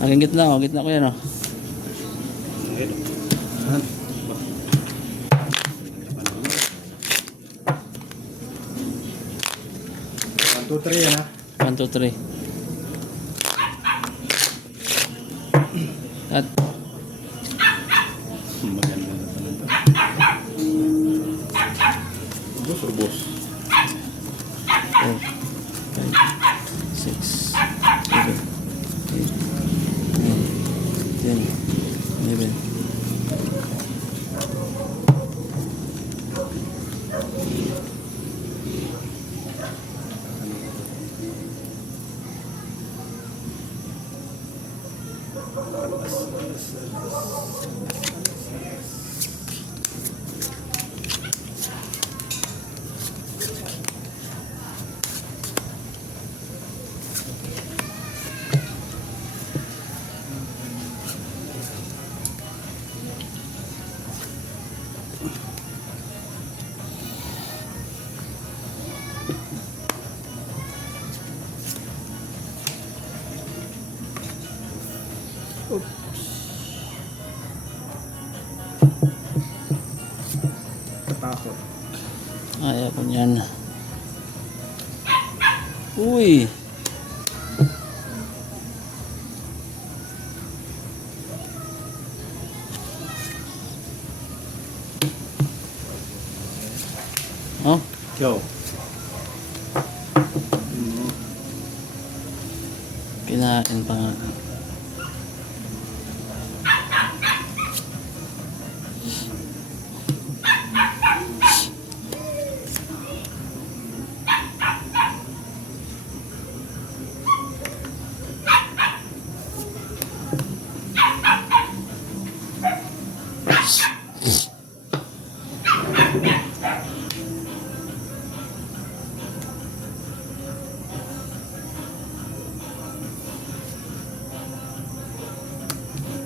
Naging gitna ko yan, oh. Ayan. 1, 2, 3 yan ha. 1, 2, 3. At Maganda na talaga. Ubos. 4, 5, 6, 7, 8, 9, 10, 11. Katakot. Ayaw ko niyan. Uy! Oh, Go. kinain pa nga.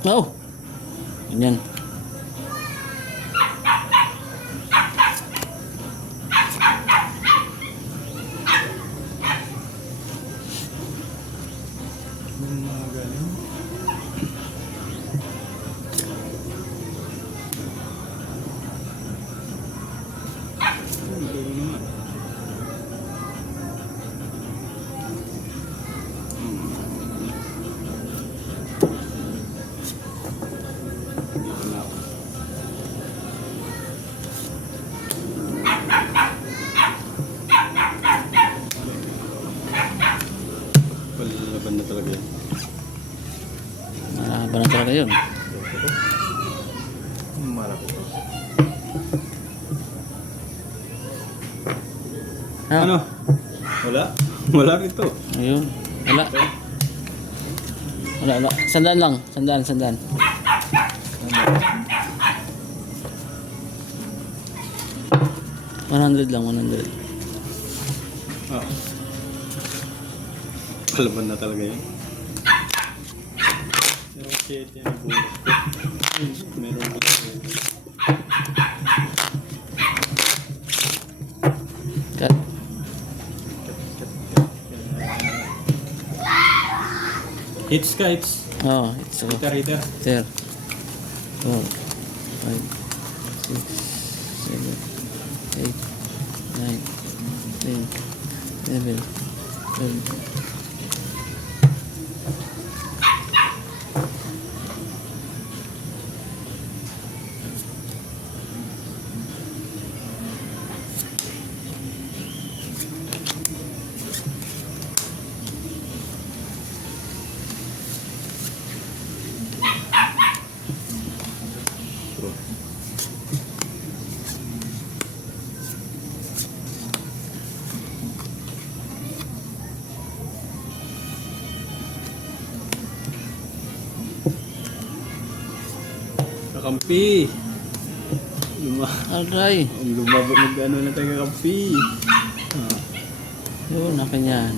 Oh! Ganyan. Mga galing. Palaban na talaga yan. Mahaba na talaga yun. Malaki to. Ah, Ano? Wala? Wala rito. ayun. Wala. Wala. Sandaan lang. Sandaan. $100 lang, 100. Ah. Palaban na talaga yan. Meron kasi ito yung bonus ko. Meron ko ito. Cut. Hits ka, hits. Oh, it's okay. Rita. There. 4, 5, 6, 7, 8, 9, 10, 11, 12. Kakampi. Aray. Lumabot mag-ano na tayo kakampi. Ah. Yun, akin yan.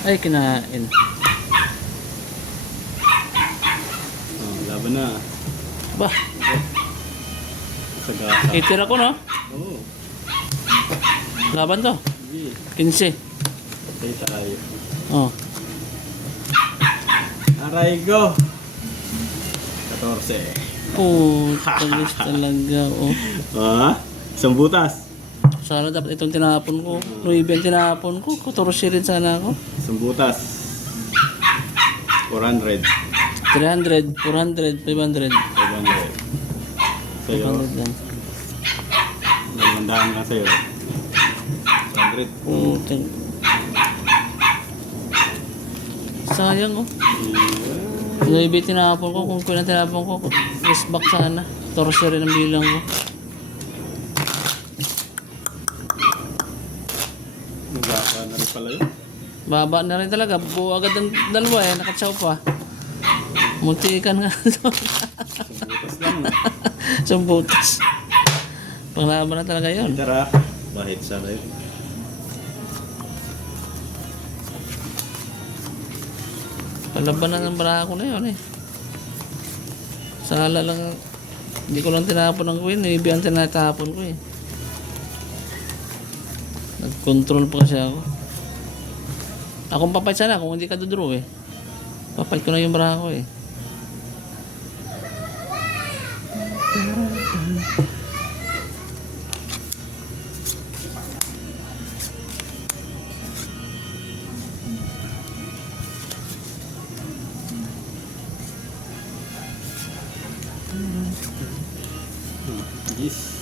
Ay, kinain. Oh, laban na. Bah, Sagasa. itira ko, no? Oo. Laban to. Sige. 15. Tayo tayo. Oh. Aray go! 14. Oh, talis talaga. Oh. Ah? Isang butas. Sana dapat itong tinapon ko. 9 ang tinapon ko. 14 rin sana ako. Isang butas. 400. 300, 400, 500. 500. Sa'yo. 500 lang. Namandahan ka sa'yo. 100. Oh, sayang oh. Yeah. 9 tinapon ko. Kung kailan tinapon ko, yes back sana. 14 rin ang bilang ko. Nagkaka na rin pala yun. Baba na rin talaga. Buo agad ang dalawa eh. Nakatsaw pa. Muntikan nga. Isang butas lang. Isang butas. Panglaban na talaga yun. Tara. Bahit sana yun. Palaban na ng barako na yun eh. Sala lang. Hindi ko lang tinapon ng queen. Maybe ang tinatapon ko eh. Nag-control pa kasi ako. Akong papayt sana kung hindi ka dodraw eh. Papayt ko na yung barako eh. Yes.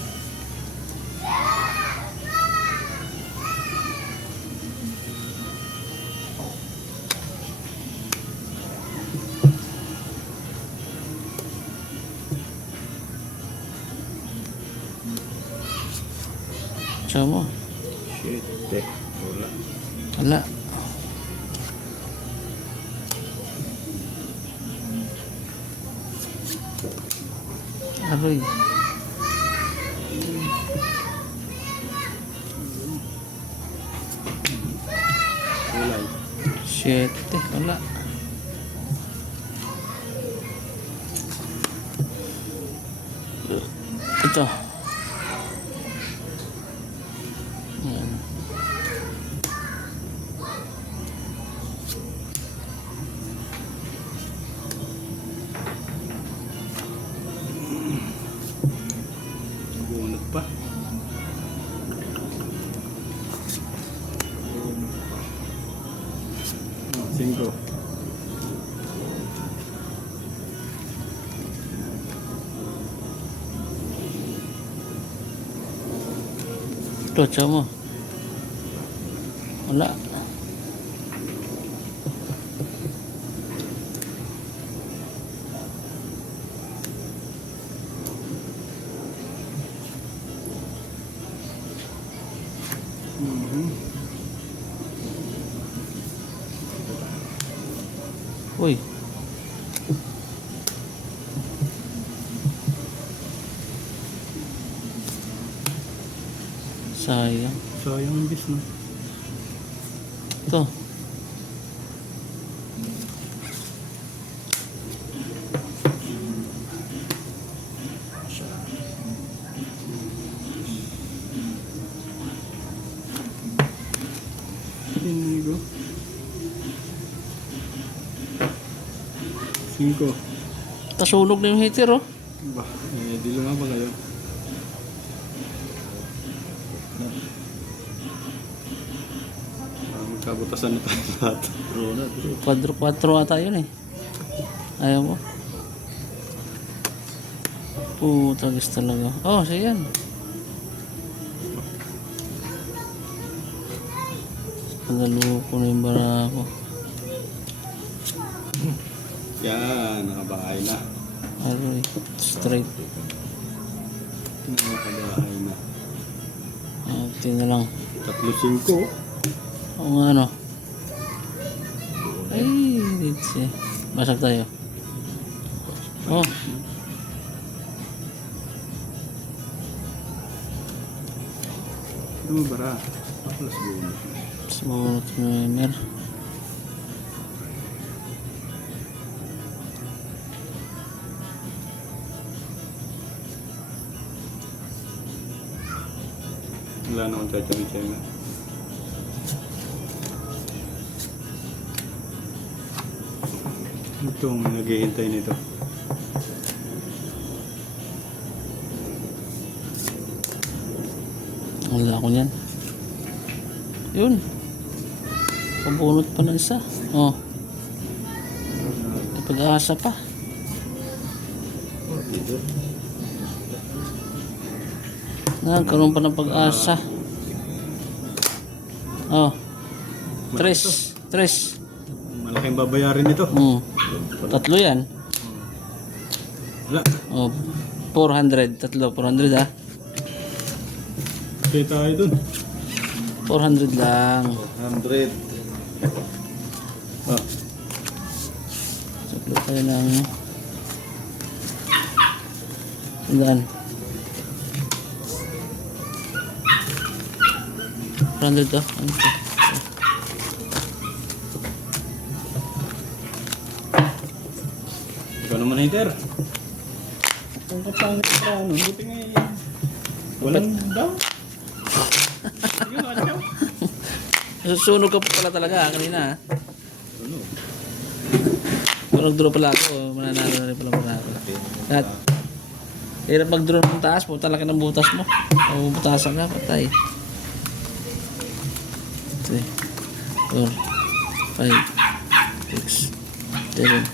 Siya mo. Shit. Wala. Wala. Aroy. Wala. Shit. Wala. Ito. Ayan. Bunot pa. Cinco. Ito, siya mo. Wala. Uy. Sayang. Sayang yung bis, no? Ito. Cinco. Cinco. Tasunog na yung heater oh. Bah, di lumabas ngayon. Magkabutasan na tayo lahat. Quadro 4 ata yun eh. Ayaw mo. Tagis talaga. Oh, siya yan. Pagalo ko na yung barako. Yan, nakabahay na. Aroy. Straight. Nakabahay na. Tingnan na lang. 3-5. Oo nga ano. Ay, dito siya. Basag tayo. Oh. Ano ba bara? Plus bonus. Sumunod timer. Wala na akong chachari-chari na. Itong naghihintay nito. Wala ako niyan. Yun. Pabunot pa ng isa. Oh. Pag-asa pa. Dito. Nagkaroon pa ng pag-asa. Oh. Tres. Malaking babayarin nito. Tatlo yan. Wala. Oh. 400. Tatlo. 400 ha. Okay tayo dun. 400 lang. 100. Ah. Saklo tayo ng... Sandaan. 400 to. Ano to? Ikaw naman, hater. Kung kapangit ka, ano, buti nga eh. Walang daw. Susunog ka pa pala talaga kanina ha. Ano? Kung nag-draw pala ako, mananalo na rin pala ako. At hirap mag-draw ng taas, puta laki ng butas mo. O butasan ka, patay. 3, 4, 5, 6, 7,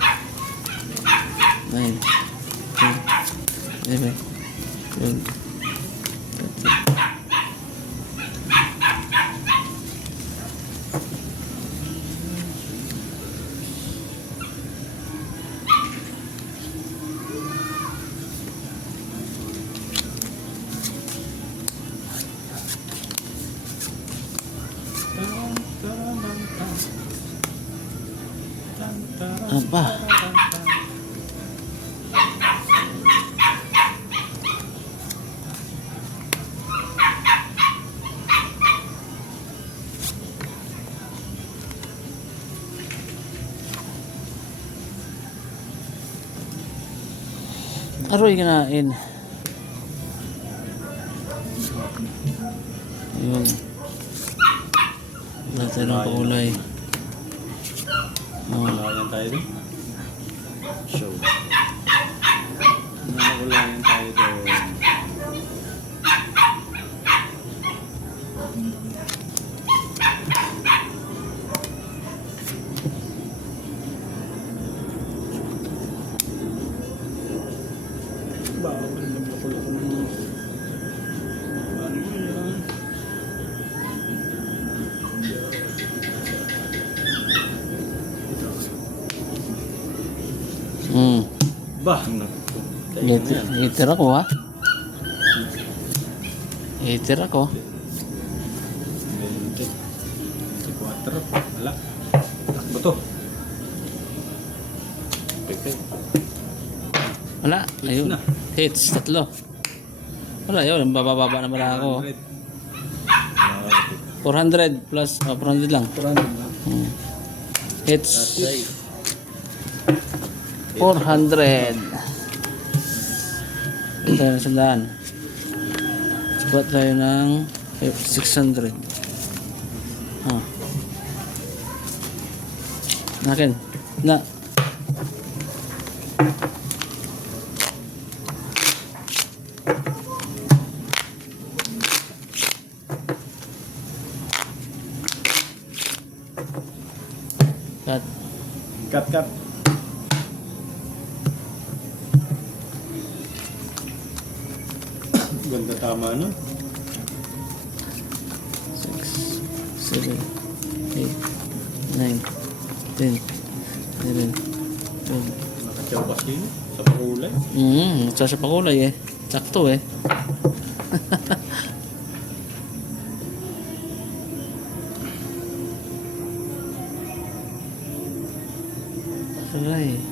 9, 10, 11, 12, 13. Apa? Aroy kinain. Yun. Wala tayo ng pakulay. Nakakulayan tayo dun. Show. Nakakulayan tayo dun. Bawal lang ako lang. Ano yan? Bah, Hater ako ha. Hater ako. 24. Wala. Takbo to. Pepe. Wala. Ayun. na. Hits. Tatlo. Wala yun. Bababa naman ako. 400 plus. 400 lang. 400 na. Hits. 400. Ito tayo ng sandaan. Squat tayo ng 600. Nakin. Na. Cut. Cut. Ganda tama, no? 6, 7, 8, 9, 10, 11, 12. Nakatsaw kasi sa pakulay. Sa pakulay eh. Sakto eh. Aray.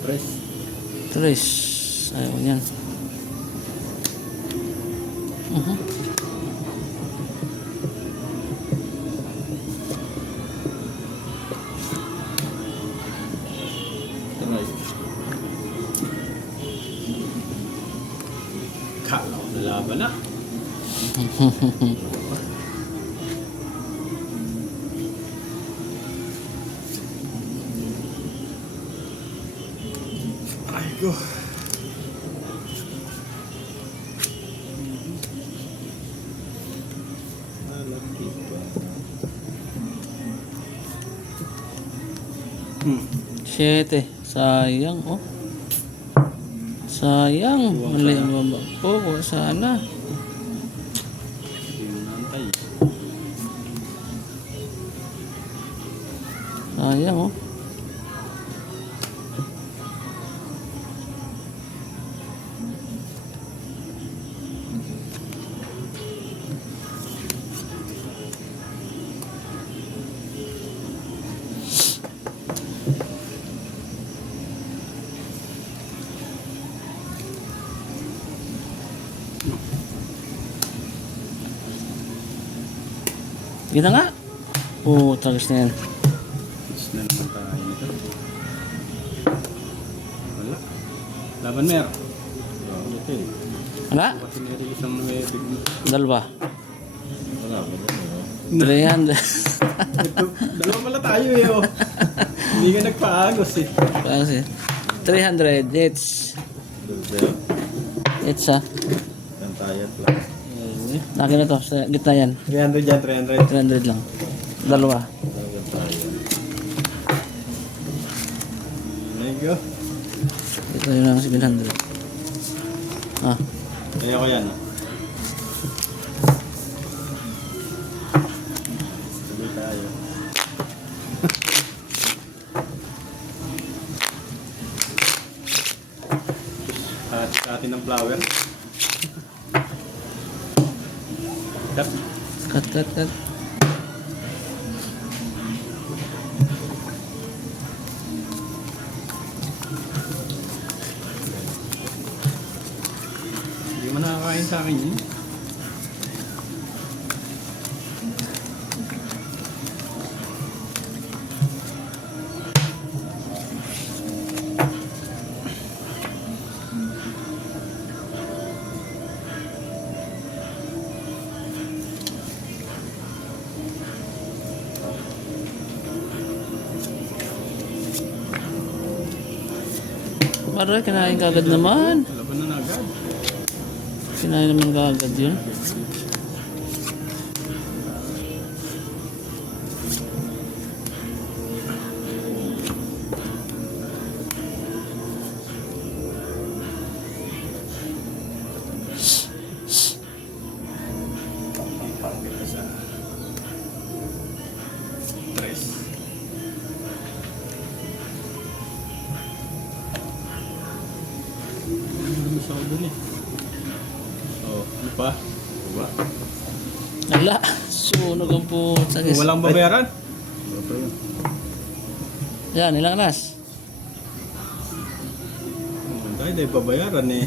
Press. 3. Ayaw niyan. Aray. Kalaw na laban na. Ay ko. Malaki pa. Siyete. Sayang, oh. Sayang. Mali ang baba ko. Kuha sana. Hindi mo naantay. Sayang, oh. Gina nga. Oo, tagas na yan. Tapos na naman tayo nito. Wala. Laban mer. Ito eh. Wala? Kasi meron isang nabibig mo. Dalawa. Wala ba? 300. Ito, dalawa pala tayo eh oh. Hindi ka nagpaagos eh. Kasi 300. It's Ang tayat lang. laki na to. Sa gitna yan. 300 yan, 300. 300 lang. Dalawa. Talaga tayo. Thank you. Ito yun ang 700. Ah. Kaya ko yan. Sabi tayo. At sa atin ng flower. Cut. Cut. Hindi mo nakakain sa akin yun. Maroy, kinain ka agad naman. Laban na agad. Kinain naman ka agad yun. Kita sa tres. Gusto ko dun eh. Oh, ano pa? Diba? Wala. Sunog ang putsa. Walang babayaran? Yan, ilang anas? Tayo dahil babayaran eh.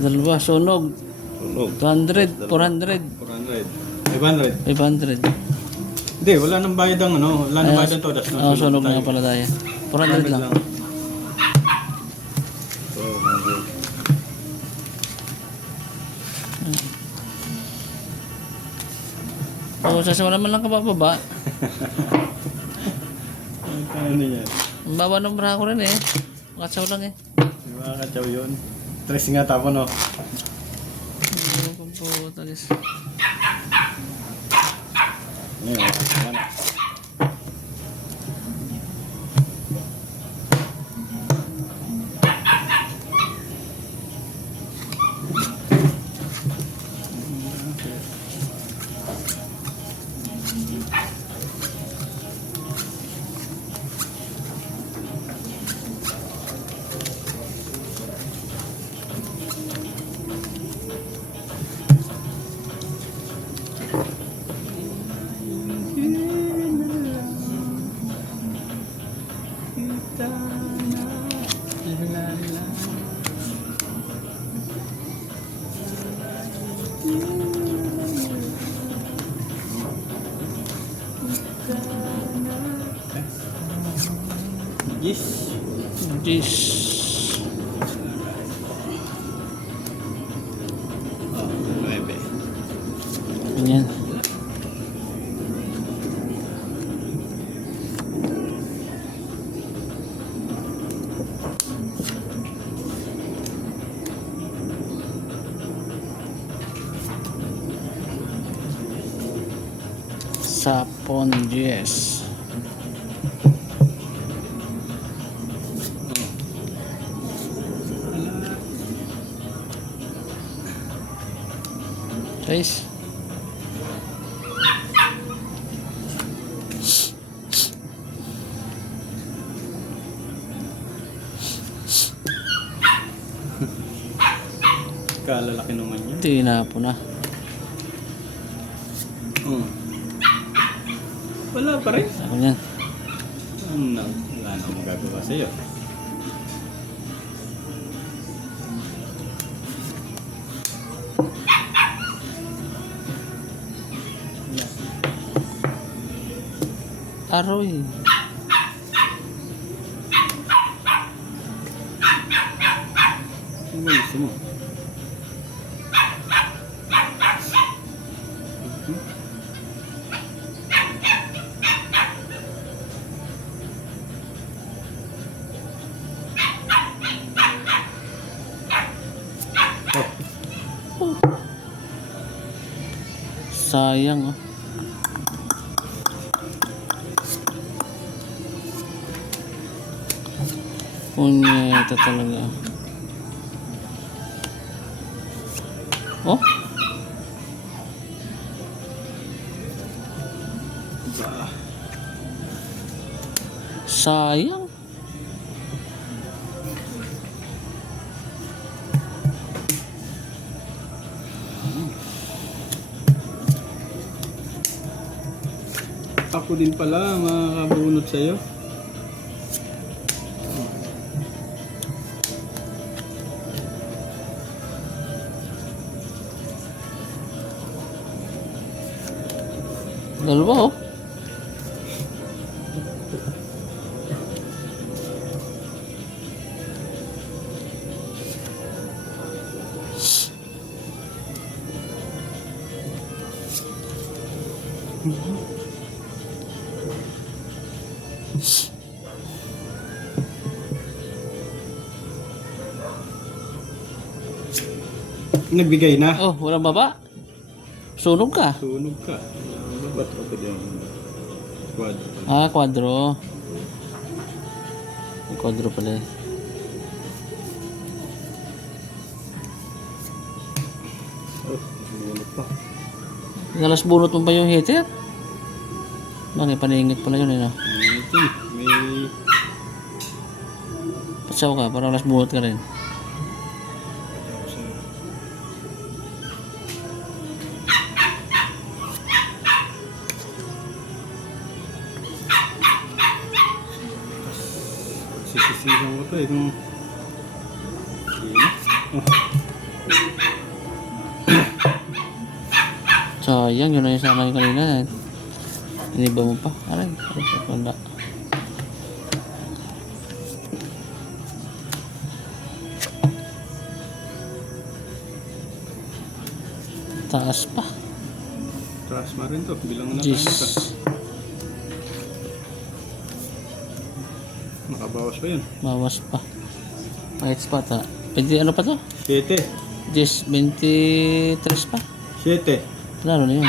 Dalawa, sunog. Sunog. 200, 400, 400. 500. 500. Hindi, wala nang bayad ang ano. Wala nang bayad ang todas. Oo, sunog na nga pala tayo. 400 lang. So, 100. Oo, sasawa naman lang kabababa. Ano yan? Ang baba ng bra ko rin eh. Makatsaw lang eh. Di ba katsaw yun? Tres nga tapo no? Ano kung po talis. Ano yun? Yes. Jeez. Oh, 9. Ganyan. Sapon, yes. Guys. Kalalaki naman yun. Tinapo na. Wala pa rin. Ako yan. Ano, wala na akong magagawa sa'yo. Aroy. Ano ba gusto mo? Sayang, oh. Punyeta talaga. Oh? Bah. Sayang. Ako din pala makakabunot sa'yo. Dalawa, oh. Nagbigay na. Oh, walang baba. Sunog ka. Sunog ka. Ba't ako din? Quadro pala. Ah, kwadro. May kwadro pala eh. Oh, bunot pa. Nalas bunot mo pa yung heater? Bakit paningit pala yun eh, no? Ito, may... Patsaw ka, parang alas bunot ka rin. Sisisihan ko to eh. Kung... Oh. Sayang, yun na yung sama yung kanina. Iniba mo pa. Aray, wala. Taas pa. Trust mo rin to. Bilang na Jeez. tayo ka. Nakabawas pa yun. Bawas pa. Kahit pa ta. Pwede ano pa to? 7. 23 pa. 7. Lalo na yun.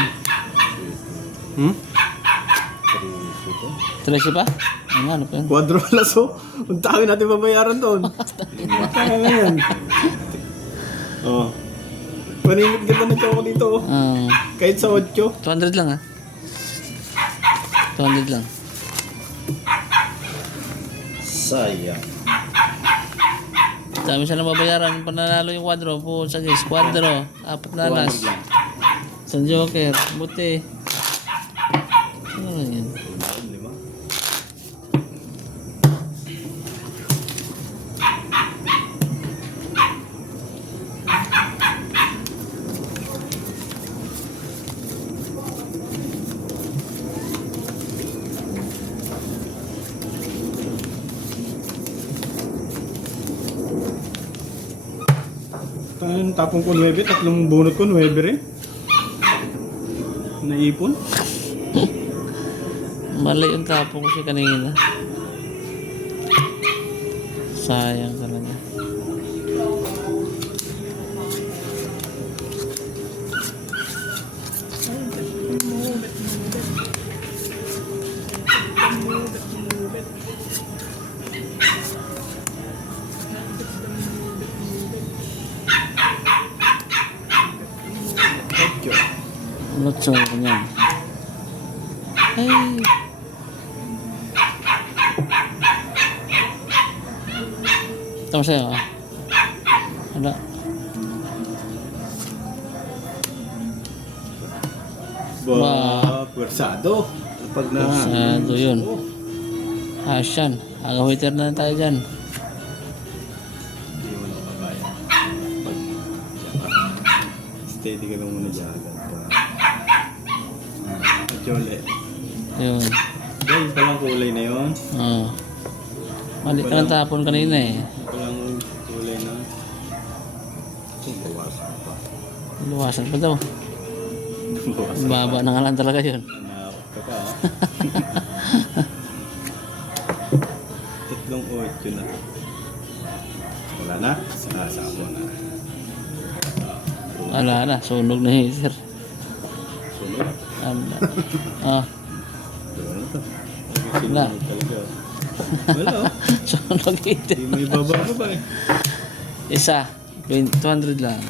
Hmm? 13 pa? Ano pa yun? Quadro alas oh. Ang tayo natin babayaran doon. Kaya na yan. Oh. Paningit ganda na ako dito oh. Kahit sa 8. 200 lang, ha? 200 lang. Sayang. Dami siya na mabayaran. Pananalo yung kwadro. Po sa guys. Kwadro. 4 na alas. Isang joker. Buti. Ano lang yan? Tangan, tapong ko 9, tatlong bunot ko 9 rin. Naipon. Mali yung tapo ko siya kanina. Sayang talaga. Lotso ko niyan. Ay. Tama sa'yo ah. Wala. Pwersado. Pag na... Sado yun. Asyan. Aga-waiter na tayo dyan. Hindi mo na kabaya. Steady ka lang muna dyan. Jole. Yun. Dahil palang kulay na yun. Oo. Mali ka ng tapon kanina eh. Palang kulay na. Bawasan pa. Luwasan pa daw. Bawasan. Baba na nga lang talaga yun. Nanakot ka pa ha. 3-8 na. Wala na? Sasabo na. Wala na. Sunog na yun sir. Sunod. Ah. Ano to? Wala. Talaga. Wala oh. Sunog ito. Hindi mo ibababa ba eh. Isa. 200 lang.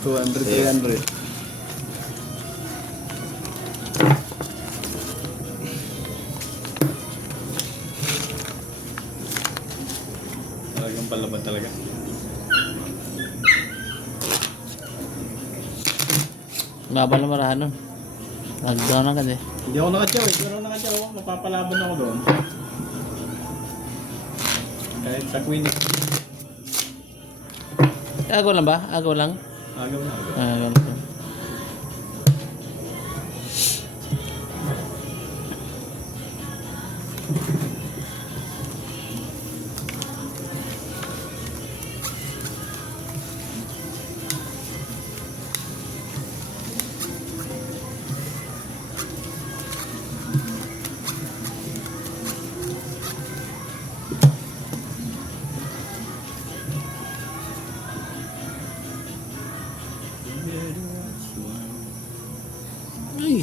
200, 300. Talagang palaban talaga. Baba na marahan nun. Nag-down na kasi. Hindi ako nakatsaw eh. Pero nakatsaw ako, mapapalaban ako doon. Kahit sa Queen. Agaw lang ba? Agaw lang? Agaw na agaw. Agaw lang. Ay.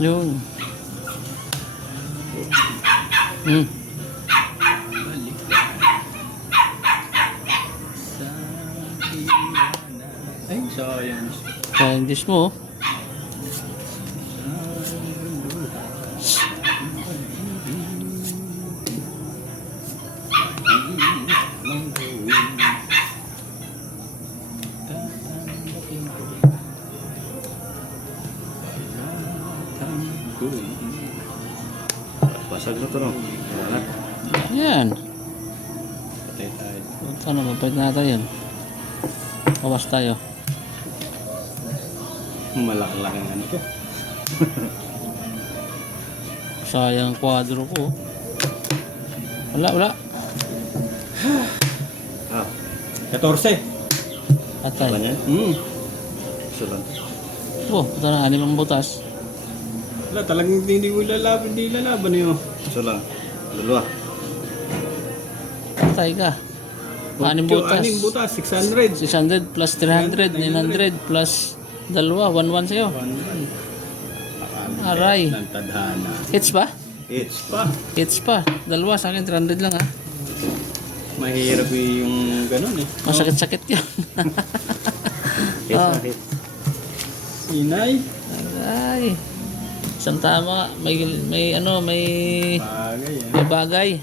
Yun. Ay, sayang. Sayang dish mo. Basag na to no. Wala na. Yan. Patay tayo. Ano, mapait na natin yun. Kawas tayo. Malaki-laking ano to. Sayang kwadro ko. Wala, wala. Ah. 14. Atay. Wala niyan? Sulan. Oh, ito na, 6 ang butas. Wala, talagang hindi ko lalaban. Hindi lalaban yun. Sulan. Dalawa. Atay ka. 6 butas. 6 butas. 600. 600 plus 300, 900 plus dalawa, 1-1 sa'yo. Aray. Ng tadhana. Hits ba? It's pa. Hits pa. Dalawa sa akin, 300 lang ha. Mahirap yung ganun eh. Masakit-sakit yun. Hit Ah. na hit. Inay. Aray. Isang tama, may Bagay eh. may bagay.